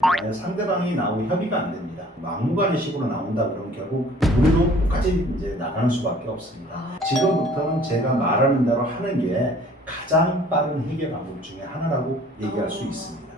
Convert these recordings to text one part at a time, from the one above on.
상대방이 나오고 협의가 안 됩니다. 막무가내 식으로 나온다 그러면 결국 우리도 똑같이 이제 나가는 수밖에 없습니다. 지금부터는 제가 말하는 대로 하는 게 가장 빠른 해결 방법 중에 하나라고 얘기할 수 있습니다.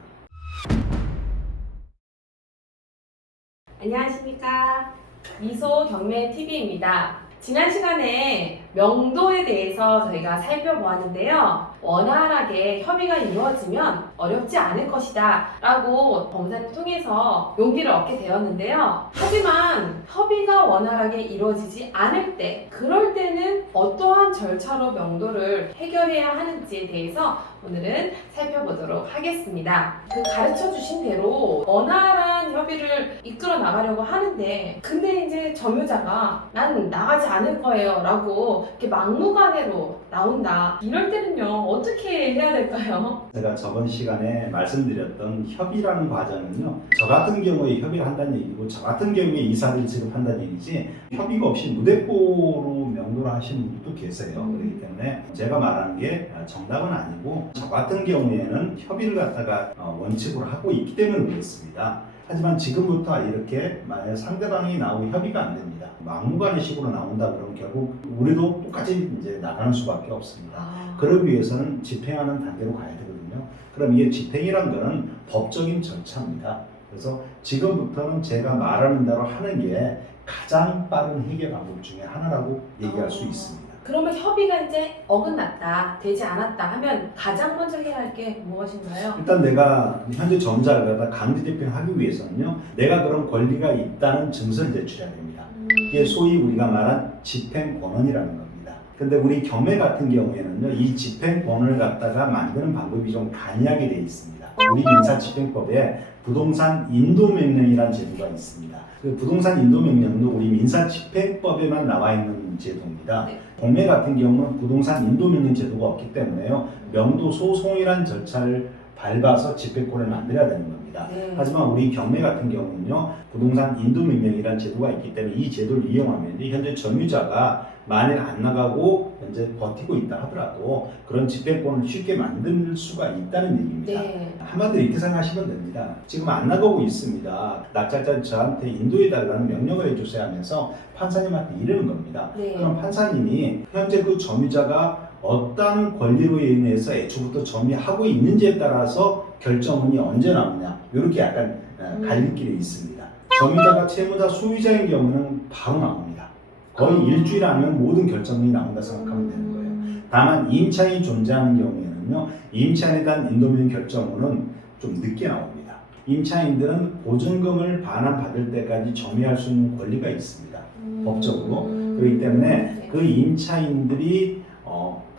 안녕하십니까. 미소 경매 TV입니다. 지난 시간에 명도에 대해서 저희가 살펴보았는데요. 원활하게 협의가 이루어지면 어렵지 않을 것이다 라고 검사를 통해서 용기를 얻게 되었는데요. 하지만 협의가 원활하게 이루어지지 않을 때, 그럴 때는 어떠한 절차로 명도를 해결해야 하는지에 대해서 오늘은 살펴보도록 하겠습니다. 그 가르쳐 주신 대로 원활한 협의를 이끌어 나가려고 하는데, 근데 이제 점유자가 난 나가지 않을 거예요 라고 이렇게 막무가내로 나온다. 이럴 때는요, 어떻게 해야 될까요? 제가 저번 시간에 말씀드렸던 협의라는 과정은요, 저 같은 경우에 협의를 한다는 얘기고 저 같은 경우에 이사를 지급한다는 얘기지, 협의가 없이 무대포로 명도를 하시는 분들도 계세요. 그렇기 때문에 제가 말하는 게 정답은 아니고, 저 같은 경우에는 협의를 갖다가 원칙으로 하고 있기 때문에 그렇습니다. 하지만 지금부터 이렇게 만약 상대방이 나오고 협의가 안 됩니다. 막무가내 식으로 나온다 그러면 결국 우리도 똑같이 이제 나가는 수밖에 없습니다. 그러기 위해서는 집행하는 단계로 가야 되거든요. 그럼 이게 집행이란 거는 법적인 절차입니다. 그래서 지금부터는 제가 말하는 대로 하는 게 가장 빠른 해결 방법 중에 하나라고 얘기할 수 있습니다. 그러면 협의가 이제 어긋났다, 되지 않았다 하면 가장 먼저 해야 할 게 무엇인가요? 일단 내가 현재 점자를 갖다 강제 집행하기 위해서는요, 내가 그런 권리가 있다는 증서를 제출해야 됩니다. 이게 소위 우리가 말한 집행권원이라는 겁니다. 근데 우리 경매 같은 경우에는요, 이 집행권을 갖다가 만드는 방법이 좀 간이하게 되어 있습니다. 우리 민사집행법에 부동산 인도명령이라는 제도가 있습니다. 그 부동산 인도명령도 우리 민사집행법에만 나와 있는 제도입니다. 네. 경매 같은 경우는 부동산 인도명령 제도가 없기 때문에요, 명도 소송이라는 절차를 밟아서 집행권을 만들어야 되는 겁니다. 네. 하지만 우리 경매 같은 경우는요, 부동산 인도명령이라는 제도가 있기 때문에 이 제도를 이용하면 현재 점유자가 만일 안 나가고 현재 버티고 있다 하더라도 그런 집행권을 쉽게 만들 수가 있다는 얘기입니다. 네. 한마디로 이렇게 생각하시면 됩니다. 지금 안 나가고 있습니다. 낙찰자 저한테 인도해달라는 명령을 해주세요 하면서 판사님한테 이르는 겁니다. 네. 그럼 판사님이 현재 그 점유자가 어떤 권리로 인해서 애초부터 점유하고 있는지에 따라서 결정문이 언제 나오냐, 이렇게 약간 갈림길이 있습니다. 점유자가 채무자 소유자인 경우는 바로 나옵니다. 거의 일주일 안면 모든 결정문이 나온다 생각하면 되는 거예요. 다만 임차인이 존재하는 경우에는요, 임차인에 대한 인도명 결정문은 좀 늦게 나옵니다. 임차인들은 보증금을 반환받을 때까지 점유할 수 있는 권리가 있습니다. 법적으로. 그렇기 때문에 그 임차인들이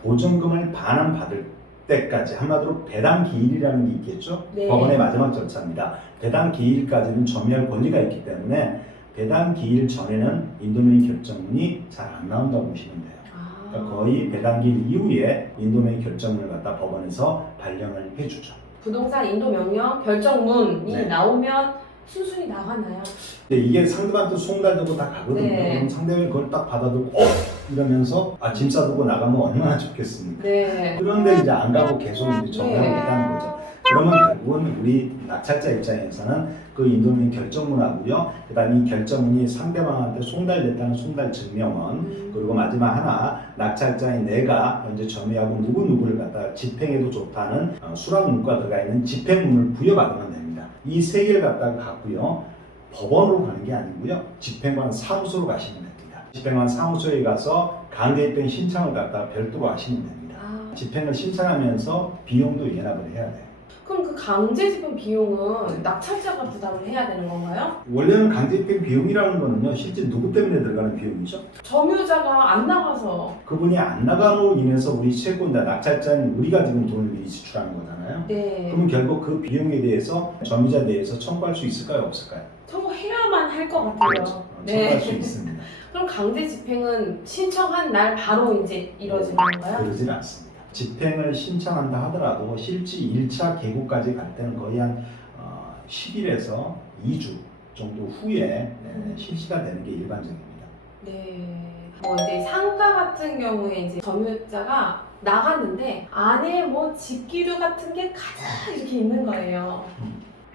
보증금을 반환받을 때까지, 한마디로 배당 기일이라는 게 있겠죠. 네. 법원의 마지막 절차입니다. 배당 기일까지는 점유할 권리가 있기 때문에 배당 기일 전에는 인도명 결정문이 잘 안 나온다고 보시면 돼요. 그러니까 거의 배당 기일 이후에 인도명 결정문을 갖다 법원에서 발령을 해주죠. 부동산 인도 명령 결정문이 네. 나오면 순순히 나가나요? 근데 이게 상대방한테 송달되고 다 가거든요. 네. 그럼 상대방이 그걸 딱 받아두고 이러면서 짐 싸두고 나가면 얼마나 좋겠습니까? 네. 그런데 이제 안 가고 계속 이제 정리하고 있다는 거죠. 그러면 결국은 우리 낙찰자 입장에서는 그 인도명 결정문하고요, 그 다음에 이 결정문이 상대방한테 송달됐다는 송달 증명원, 그리고 마지막 하나, 낙찰자인 내가 현재 점유하고 누구누구를 갖다 집행해도 좋다는 수락문구가 들어가 있는 집행문을 부여받으면 됩니다. 이 세 개를 갖다가 갖고요, 법원으로 가는 게 아니고요, 집행관 사무소로 가시면 됩니다. 집행관 사무소에 가서 강제집행 신청을 갖다가 별도로 하시면 됩니다. 집행을 신청하면서 비용도 연합을 해야 돼요. 그럼 그 강제 집행 비용은 낙찰자가 부담을 해야 되는 건가요? 원래는 강제집행 비용이라는 거는요, 실제 누구 때문에 들어가는 비용이죠? 점유자가 안 나가서. 그분이 안 나감으로 인해서 우리 채권자, 낙찰자는 우리가 지금 돈을 미리 지출하는 거잖아요. 네. 그럼 결국 그 비용에 대해서 점유자에 대해서 청구할 수 있을까요, 없을까요? 청구해야만 할 것 같아요. 그렇죠. 청구할 수 있습니다. 그럼 강제 집행은 신청한 날 바로 이제 이루어지는 건가요? 그러진 않습니다. 집행을 신청한다 하더라도 실제 1차 개고까지 갈 때는 거의 한 10일에서 2주 정도 후에 실시가 되는 게 일반적입니다. 네. 뭐 이제 상가 같은 경우에 이제 점유자가 나갔는데 안에 뭐 집기류 같은 게 가득 이렇게 있는 거예요.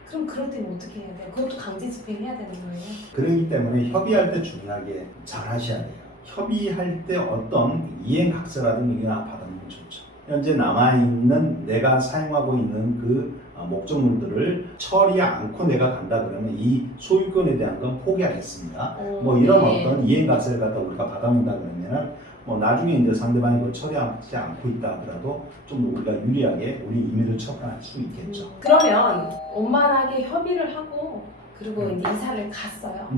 그럼 그럴 때는 어떻게 해야 돼요? 그것도 강제 집행해야 되는 거예요? 그렇기 때문에 협의할 때 중요하게 잘 하셔야 돼요. 협의할 때 어떤 이행각서라든가 받으면 좋죠. 현재 남아있는 내가 사용하고 있는 그 목적물들을 처리 않고 내가 간다 그러면 이 소유권에 대한 건 포기하겠습니다. 뭐 이런 네. 어떤 이행각서를 갖다 우리가 받아온다 그러면은 뭐 나중에 이제 상대방이 그걸 처리하지 않고 있다 하더라도 좀 우리가 유리하게 우리 임의를 처분할 수 있겠죠. 그러면 원만하게 협의를 하고 그리고 이제 이사를 갔어요.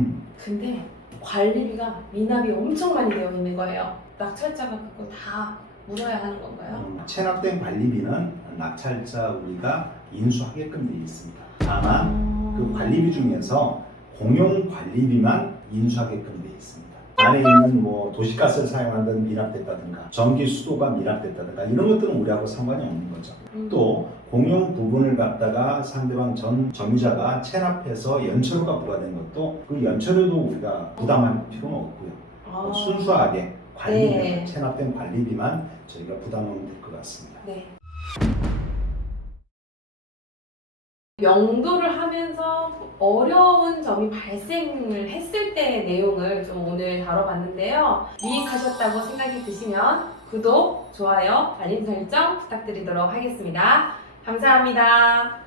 근데 관리비가 미납이 엄청 많이 되어 있는 거예요. 낙찰자가 그거 다 물어야 하는 건가요? 체납된 관리비는 낙찰자 우리가 인수하게끔 되어 있습니다. 다만 그 관리비 중에서 공용 관리비만 인수하게끔 되어 있습니다. 안에 있는 뭐 도시가스를 사용한다는 미납됐다든가 전기 수도가 미납됐다든가 이런 것들은 우리하고 상관이 없는 거죠. 또 공용 부분을 갖다가 상대방 전 점유자가 체납해서 연체료가 부과된 것도 그 연체료도 우리가 부담할 필요는 없고요. 순수하게 관리비, 네. 체납된 관리비만 저희가 부담하면 될 것 같습니다. 네. 명도를 하면서 어려운 점이 발생을 했을 때의 내용을 좀 오늘 다뤄봤는데요. 유익하셨다고 생각이 드시면 구독, 좋아요, 알림 설정 부탁드리도록 하겠습니다. 감사합니다.